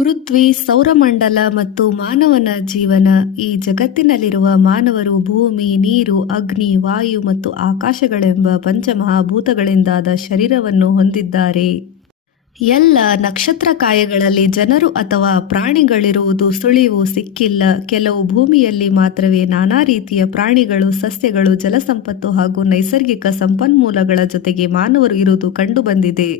ಪೃಥ್ವಿ, ಸೌರಮಂಡಲ ಮತ್ತು ಮಾನವನ ಜೀವನ. ಈ ಜಗತ್ತಿನಲ್ಲಿರುವ ಮಾನವರು ಭೂಮಿ, ನೀರು, ಅಗ್ನಿ, ವಾಯು ಮತ್ತು ಆಕಾಶಗಳೆಂಬ ಪಂಚಮಹಾಭೂತಗಳಿಂದಾದ ಶರೀರವನ್ನು ಹೊಂದಿದ್ದಾರೆ. ಎಲ್ಲ ನಕ್ಷತ್ರಕಾಯಗಳಲ್ಲಿ ಜನರು ಅಥವಾ ಪ್ರಾಣಿಗಳಿರುವುದು ಸುಳಿವು ಸಿಕ್ಕಿಲ್ಲ. ಕೆಲವು ಭೂಮಿಯಲ್ಲಿ ಮಾತ್ರವೇ ನಾನಾ ರೀತಿಯ ಪ್ರಾಣಿಗಳು, ಸಸ್ಯಗಳು, ಜಲಸಂಪತ್ತು ಹಾಗೂ ನೈಸರ್ಗಿಕ ಸಂಪನ್ಮೂಲಗಳ ಜೊತೆಗೆ ಮಾನವರು ಇರುವುದು ಕಂಡುಬಂದಿದೆ.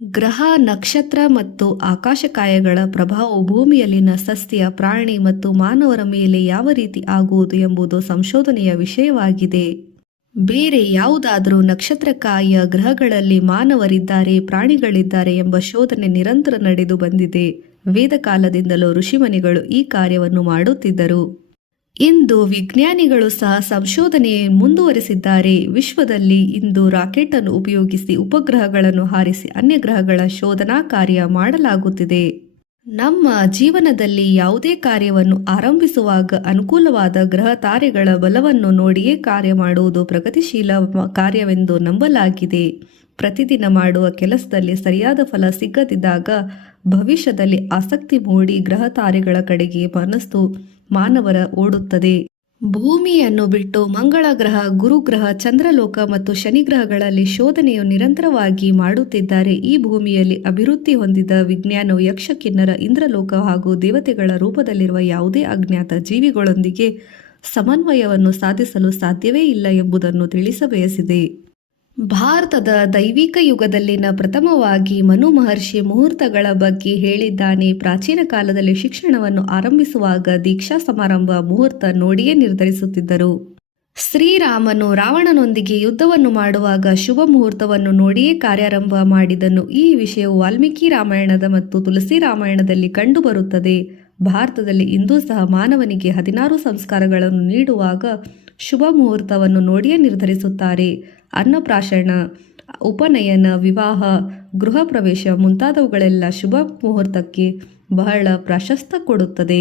ಗ್ರಹ, ನಕ್ಷತ್ರ ಮತ್ತು ಆಕಾಶಕಾಯಗಳ ಪ್ರಭಾವವು ಭೂಮಿಯಲ್ಲಿನ ಸಸ್ಯ, ಪ್ರಾಣಿ ಮತ್ತು ಮಾನವರ ಮೇಲೆ ಯಾವ ರೀತಿ ಆಗುವುದು ಎಂಬುದು ಸಂಶೋಧನೆಯ ವಿಷಯವಾಗಿದೆ. ಬೇರೆ ಯಾವುದಾದರೂ ನಕ್ಷತ್ರಕಾಯ ಗ್ರಹಗಳಲ್ಲಿ ಮಾನವರಿದ್ದಾರೆ, ಪ್ರಾಣಿಗಳಿದ್ದಾರೆ ಎಂಬ ಶೋಧನೆ ನಿರಂತರ ನಡೆದು ಬಂದಿದೆ. ವೇದಕಾಲದಿಂದಲೂ ಋಷಿಮುನಿಗಳು ಈ ಕಾರ್ಯವನ್ನು ಮಾಡುತ್ತಿದ್ದರು. ಇಂದು ವಿಜ್ಞಾನಿಗಳು ಸಹ ಸಂಶೋಧನೆ ಮುಂದುವರೆಸಿದ್ದಾರೆ. ವಿಶ್ವದಲ್ಲಿ ಇಂದು ರಾಕೆಟ್ ಅನ್ನು ಉಪಯೋಗಿಸಿ ಉಪಗ್ರಹಗಳನ್ನು ಹಾರಿಸಿ ಅನ್ಯ ಗ್ರಹಗಳ ಶೋಧನಾ ಕಾರ್ಯ ಮಾಡಲಾಗುತ್ತಿದೆ. ನಮ್ಮ ಜೀವನದಲ್ಲಿ ಯಾವುದೇ ಕಾರ್ಯವನ್ನು ಆರಂಭಿಸುವಾಗ ಅನುಕೂಲವಾದ ಗ್ರಹ ತಾರೆಗಳ ಬಲವನ್ನು ನೋಡಿಯೇ ಕಾರ್ಯ ಮಾಡುವುದು ಪ್ರಗತಿಶೀಲ ಕಾರ್ಯವೆಂದು ನಂಬಲಾಗಿದೆ. ಪ್ರತಿದಿನ ಮಾಡುವ ಕೆಲಸದಲ್ಲಿ ಸರಿಯಾದ ಫಲ ಸಿಗದಿದ್ದಾಗ ಭವಿಷ್ಯದಲ್ಲಿ ಆಸಕ್ತಿ ಮೂಡಿ ಗ್ರಹ ತಾರೆಗಳ ಕಡೆಗೆ ಮನಸ್ಸು ಮಾನವರ ಓಡುತ್ತದೆ. ಭೂಮಿಯನ್ನು ಬಿಟ್ಟು ಮಂಗಳ ಗ್ರಹ, ಗುರುಗ್ರಹ, ಚಂದ್ರಲೋಕ ಮತ್ತು ಶನಿಗ್ರಹಗಳಲ್ಲಿ ಶೋಧನೆಯು ನಿರಂತರವಾಗಿ ಮಾಡುತ್ತಿದ್ದಾರೆ. ಈ ಭೂಮಿಯಲ್ಲಿ ಅಭಿವೃದ್ಧಿ ಹೊಂದಿದ ವಿಜ್ಞಾನವು ಯಕ್ಷ, ಕಿನ್ನರ, ಇಂದ್ರಲೋಕ ಹಾಗೂ ದೇವತೆಗಳ ರೂಪದಲ್ಲಿರುವ ಯಾವುದೇ ಅಜ್ಞಾತ ಜೀವಿಗಳೊಂದಿಗೆ ಸಮನ್ವಯವನ್ನು ಸಾಧಿಸಲು ಸಾಧ್ಯವೇ ಇಲ್ಲ ಎಂಬುದನ್ನು ತಿಳಿಸಬಯಸಿದೆ. ಭಾರತದ ದೈವಿಕ ಯುಗದಲ್ಲಿನ ಪ್ರಥಮವಾಗಿ ಮನು ಮಹರ್ಷಿ ಮುಹೂರ್ತಗಳ ಬಗ್ಗೆ ಹೇಳಿದ್ದಾನೆ. ಪ್ರಾಚೀನ ಕಾಲದಲ್ಲಿ ಶಿಕ್ಷಣವನ್ನು ಆರಂಭಿಸುವಾಗ ದೀಕ್ಷಾ ಸಮಾರಂಭ ಮುಹೂರ್ತ ನೋಡಿಯೇ ನಿರ್ಧರಿಸುತ್ತಿದ್ದರು. ಶ್ರೀರಾಮನು ರಾವಣನೊಂದಿಗೆ ಯುದ್ಧವನ್ನು ಮಾಡುವಾಗ ಶುಭ ಮುಹೂರ್ತವನ್ನು ನೋಡಿಯೇ ಕಾರ್ಯಾರಂಭ ಮಾಡಿದನು. ಈ ವಿಷಯವು ವಾಲ್ಮೀಕಿ ರಾಮಾಯಣದ ಮತ್ತು ತುಳಸಿ ರಾಮಾಯಣದಲ್ಲಿ ಕಂಡುಬರುತ್ತದೆ. ಭಾರತದಲ್ಲಿ ಇಂದೂ ಸಹ ಮಾನವನಿಗೆ 16 ಸಂಸ್ಕಾರಗಳನ್ನು ನೀಡುವಾಗ ಶುಭ ಮುಹೂರ್ತವನ್ನು ನೋಡಿಯೇ ನಿರ್ಧರಿಸುತ್ತಾರೆ. ಅನ್ನಪ್ರಾಶನ, ಉಪನಯನ, ವಿವಾಹ, ಗೃಹ ಪ್ರವೇಶ ಮುಂತಾದವುಗಳೆಲ್ಲ ಶುಭ ಮುಹೂರ್ತಕ್ಕೆ ಬಹಳ ಪ್ರಾಶಸ್ತ್ಯ ಕೊಡುತ್ತದೆ.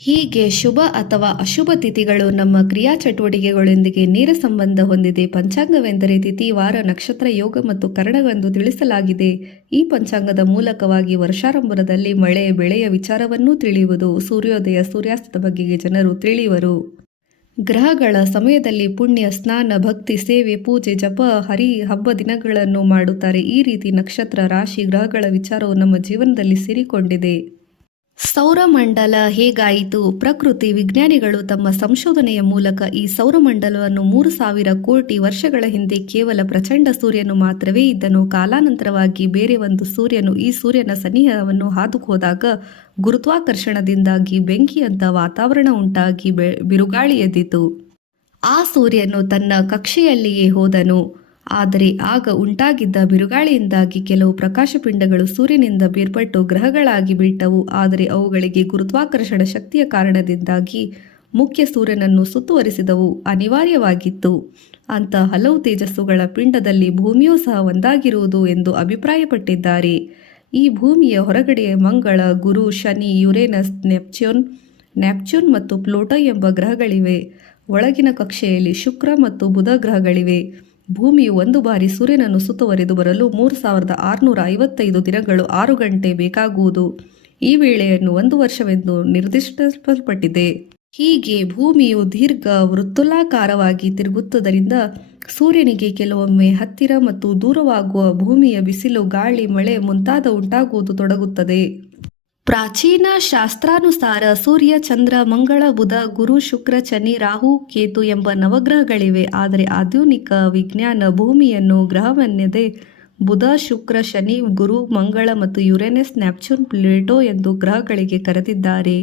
ಹೀಗೆ ಶುಭ ಅಥವಾ ಅಶುಭ ತಿಥಿಗಳು ನಮ್ಮ ಕ್ರಿಯಾ ಚಟುವಟಿಕೆಗಳೊಂದಿಗೆ ನೇರ ಸಂಬಂಧ ಹೊಂದಿದೆ. ಪಂಚಾಂಗವೆಂದರೆ ತಿಥಿ, ವಾರ, ನಕ್ಷತ್ರ, ಯೋಗ ಮತ್ತು ಕರಣವೆಂದು ತಿಳಿಸಲಾಗಿದೆ. ಈ ಪಂಚಾಂಗದ ಮೂಲಕವಾಗಿ ವರ್ಷಾರಂಭದಲ್ಲಿ ಮಳೆ, ಬೆಳೆಯ ವಿಚಾರವನ್ನೂ ತಿಳಿಯುವುದು. ಸೂರ್ಯೋದಯ, ಸೂರ್ಯಾಸ್ತದ ಬಗೆಗೆ ಜನರು ತಿಳಿಯುವರು. ಗ್ರಹಗಳ ಸಮಯದಲ್ಲಿ ಪುಣ್ಯ, ಸ್ನಾನ, ಭಕ್ತಿ, ಸೇವೆ, ಪೂಜೆ, ಜಪ, ಹರಿ ಹಬ್ಬ ದಿನಗಳನ್ನು ಮಾಡುತ್ತಾರೆ. ಈ ರೀತಿ ನಕ್ಷತ್ರ, ರಾಶಿ, ಗ್ರಹಗಳ ವಿಚಾರವು ನಮ್ಮ ಜೀವನದಲ್ಲಿ ಸೇರಿಕೊಂಡಿದೆ. ಸೌರಮಂಡಲ ಹೇಗಾಯಿತು? ಪ್ರಕೃತಿ ವಿಜ್ಞಾನಿಗಳು ತಮ್ಮ ಸಂಶೋಧನೆಯ ಮೂಲಕ ಈ ಸೌರಮಂಡಲವನ್ನು 3000 ಕೋಟಿ ವರ್ಷಗಳ ಹಿಂದೆ ಕೇವಲ ಪ್ರಚಂಡ ಸೂರ್ಯನು ಮಾತ್ರವೇ ಇದ್ದನು. ಕಾಲಾನಂತರವಾಗಿ ಬೇರೆ ಒಂದು ಸೂರ್ಯನು ಈ ಸೂರ್ಯನ ಸನಿಹವನ್ನು ಹಾದು ಹೋದಾಗ ಗುರುತ್ವಾಕರ್ಷಣದಿಂದಾಗಿ ಬೆಂಕಿಯಂಥ ವಾತಾವರಣ ಉಂಟಾಗಿ ಬಿರುಗಾಳಿ ಎದ್ದಿತು. ಆ ಸೂರ್ಯನು ತನ್ನ ಕಕ್ಷೆಯಲ್ಲಿಯೇ ಹೋದನು. ಆದರೆ ಆಗ ಉಂಟಾಗಿದ್ದ ಬಿರುಗಾಳಿಯಿಂದಾಗಿ ಕೆಲವು ಪ್ರಕಾಶಪಿಂಡಗಳು ಸೂರ್ಯನಿಂದ ಬೇರ್ಪಟ್ಟು ಗ್ರಹಗಳಾಗಿ ಬಿಟ್ಟವು. ಆದರೆ ಅವುಗಳಿಗೆ ಗುರುತ್ವಾಕರ್ಷಣ ಶಕ್ತಿಯ ಕಾರಣದಿಂದಾಗಿ ಮುಖ್ಯ ಸೂರ್ಯನನ್ನು ಸುತ್ತುವರಿಸಿದವು ಅನಿವಾರ್ಯವಾಗಿತ್ತು. ಅಂತ ಹಲವು ತೇಜಸ್ಸುಗಳ ಪಿಂಡದಲ್ಲಿ ಭೂಮಿಯೂ ಸಹ ಒಂದಾಗಿರುವುದು ಎಂದು ಅಭಿಪ್ರಾಯಪಟ್ಟಿದ್ದಾರೆ. ಈ ಭೂಮಿಯ ಹೊರಗಡೆ ಮಂಗಳ, ಗುರು, ಶನಿ, ಯುರೇನಸ್, ನೆಪ್ಚ್ಯೂನ್ ಮತ್ತು ಪ್ಲೂಟೋ ಎಂಬ ಗ್ರಹಗಳಿವೆ. ಒಳಗಿನ ಕಕ್ಷೆಯಲ್ಲಿ ಶುಕ್ರ ಮತ್ತು ಬುಧ ಗ್ರಹಗಳಿವೆ. ಭೂಮಿಯು ಒಂದು ಬಾರಿ ಸೂರ್ಯನನ್ನು ಸುತ್ತುವರಿದು ಬರಲು 3655 ದಿನಗಳು 6 ಗಂಟೆ ಬೇಕಾಗುವುದು. ಈ ವೇಳೆಯನ್ನು 1 ವರ್ಷವೆಂದು ನಿರ್ದಿಷ್ಟಪಟ್ಟಿದೆ. ಹೀಗೆ ಭೂಮಿಯು ದೀರ್ಘ ವೃತ್ತುಲಾಕಾರವಾಗಿ ತಿರುಗುವುದರಿಂದ ಸೂರ್ಯನಿಗೆ ಕೆಲವೊಮ್ಮೆ ಹತ್ತಿರ ಮತ್ತು ದೂರವಾಗುವ ಭೂಮಿಯ ಬಿಸಿಲು, ಗಾಳಿ, ಮಳೆ ಮುಂತಾದ ಉಂಟಾಗುವುದು ತೊಡಗುತ್ತದೆ. ಪ್ರಾಚೀನ ಶಾಸ್ತ್ರಾನುಸಾರ ಸೂರ್ಯ, ಚಂದ್ರ, ಮಂಗಳ, ಬುಧ, ಗುರು, ಶುಕ್ರ, ಶನಿ, ರಾಹು, ಕೇತು ಎಂಬ ನವಗ್ರಹಗಳಿವೆ. ಆದರೆ ಆಧುನಿಕ ವಿಜ್ಞಾನ ಭೂಮಿಯನ್ನು ಗ್ರಹವೆನ್ನದೆ ಬುಧ, ಶುಕ್ರ, ಶನಿ, ಗುರು, ಮಂಗಳ ಮತ್ತು ಯುರೇನಸ್, ನೆಪ್ಚ್ಯೂನ್, ಪ್ಲೂಟೋ ಎಂದು ಗ್ರಹಗಳಿಗೆ ಕರೆದಿದ್ದಾರೆ.